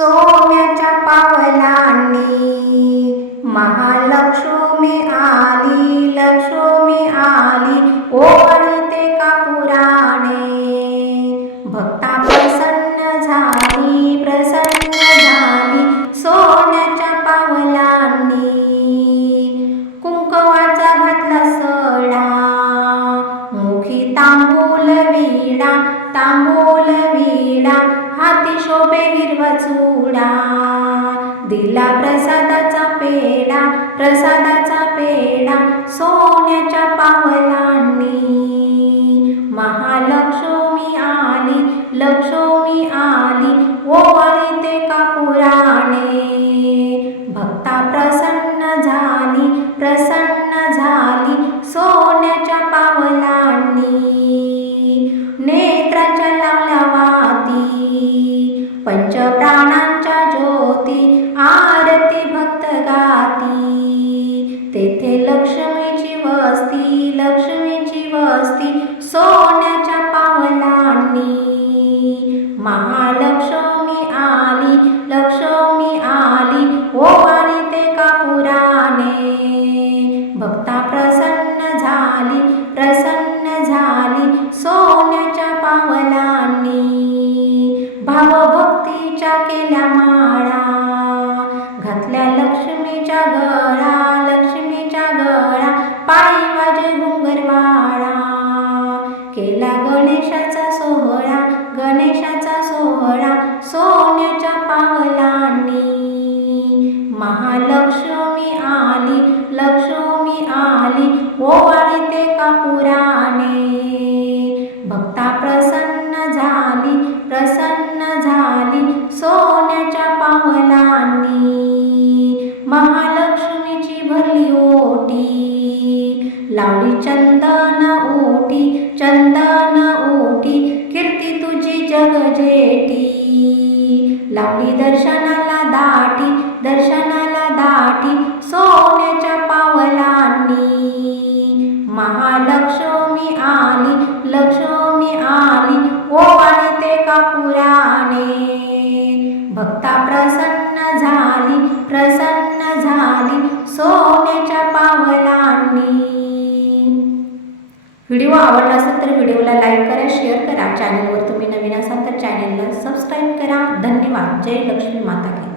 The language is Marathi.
सोन्याच्या पावलांनी. महालक्ष्मी आली लक्ष्मी आली ओळते कापुराणे भक्ता प्रसन्न झाली प्रसन्न झाली सोन्याच्या पावलांनी. कुंकवाचा घातला सडा मुखी तांबूल विडा तांबूल चुडा. दिला प्रसादाचा पेडा प्रसादाचा पेडा सोन्याच्या पावलांनी. महालक्ष्मी आली लक्ष्मी आली ओवाळी ते कापुरा. पंचप्राणांच्या ज्योती आरती भक्त गाती. तेथे लक्ष्मीची वस्ती लक्ष्मीची वस्ती सोन्याच्या पावलांनी. महालक्ष्मी आली लक्ष्मी आली ओवाळी ते कापुराने. भक्ता प्रसन्न झाली प्रसन्न झाली सो लक्ष्मीच्या गळा लक्ष्मीच्या गळा पायी वाजे घुंगरवाळा केला गणेशाचा सोहळा गणेशाचा सोहळा सोन्याच्या पावलांनी. महालक्ष्मी आली लक्ष्मी आली ओवाळी ते कापुराने चंदन ओटी चंदन ओटी कीर्ती तुझी जगजेटी लावली दर्शनाला दाटी दर्शनाला दाटी सो व्हिडिओ आवडला असेल तर व्हिडिओला लाईक करा शेअर करा. चॅनलवर तुम्ही नवीन असाल तर चॅनलला सबस्क्राईब करा. धन्यवाद. जय लक्ष्मी माता की.